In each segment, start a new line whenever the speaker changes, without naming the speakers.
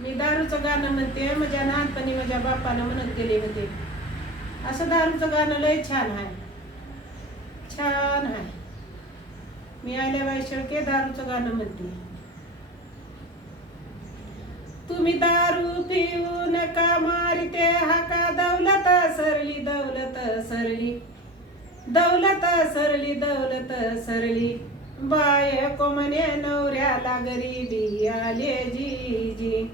मी दारूचं गाणं म्हणते माझ्या लहानपणी माझ्या बापानं म्हणत गेले होते. असं दारूचं गाणं लय छान आहे. छान आहे. मी आल्याबाई शेळके दारूचं गाणं म्हणते. तुम्ही दारू पिऊ नका मारिते हाका. दौलत सरली दौलत सरली. दौलत सरली दौलत सरली. बाय कोमने नवऱ्याला गरीबी आले जी जी.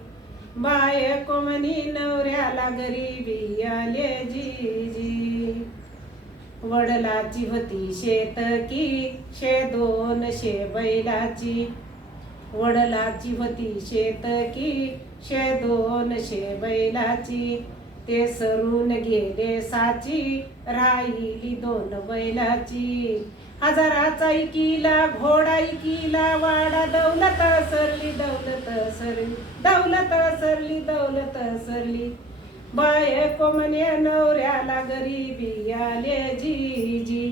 बाय कोमनी नवऱ्याला गरीबी आले जी जी वडलाची होती शेतकी शे दोन शे बैलाची. वडलाची होती शेतकी शे दोन शे बैलाची. ते सरून गेले साची राहिली दोन बैलाची. हजाराचा इकिला घोडा इकिला वाडा दौलत सरली दौलत सरली दौलत सरली दौलत सरली बाय कोमने नवऱ्याला गरीबी आले जी जी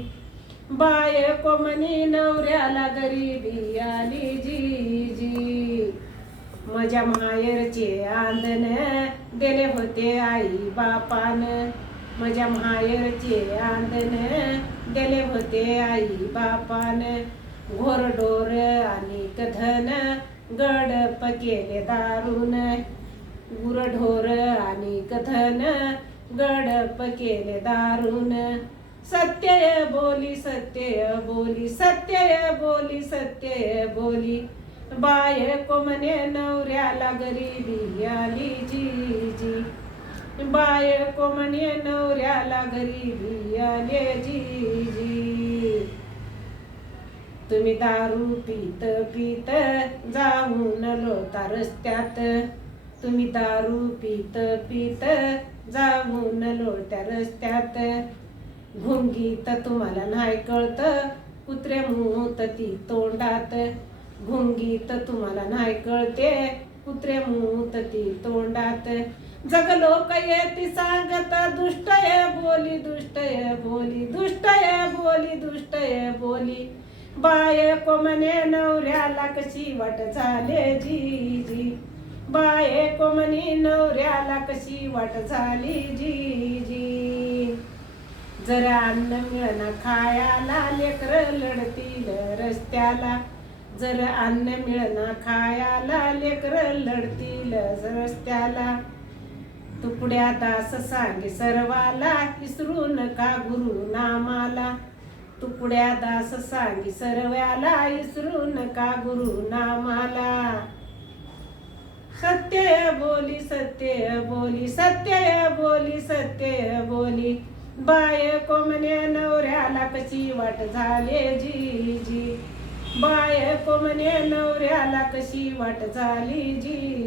बाय कोमनी नवऱ्याला गरीबी आली जी जी माझ्या मायरचे आंदन दिले होते आई बापान. माझ्या मायरचे आंदन दिले होते आई बापान. घोरडोर आणि कधन गडप केले दारून गुरढोर आणि कथन गडप केले दारून सत्य बोली सत्य बोली सत्य बोली सत्य बोली. बाय कोमने नवऱ्याला गरीबी आली जी जी बाय कोमने नवऱ्याला गरीबी आले जी जी तुम्ही दारू पित पित जाऊन लोता रस्त्यात. तुम्ही दारू पित पित जाऊन लोट्या रस्त्यात. घुंगीत तुम्हाला नाही कळत कुत्रे मुत ती तोंडात. घुंगीत तुम्हाला नाही कळते. कुत्रे मुत ती तोंडात. जग लोक येती सांगत दुष्टय बोली दुष्टय बोली दुष्टय बोली दुष्टय बोली. बाय कोमने नवऱ्याला कशी वाट झाले जी जी बाय कोमनी नवऱ्याला कशी वाट झाली जी जी जरा अन्न मिळणं खायाला लेकर लढतील रस्त्याला. जर अन्न मिळणं खायाला लेकर लढतील रस्त्याला. तुकड्या दास सांगे सर्वाला विसरू नका गुरु नामाला. तुकड्या दास सांगी सर्व्याला विसरू नका गुरु नामाला. सत्य बोली सत्य बोली सत्य बोली सत्य बोली. बाय कोमने नवऱ्याला कशी वाट झाले जी जी. बाय कोमने नवऱ्याला कशी वाट झाली जी?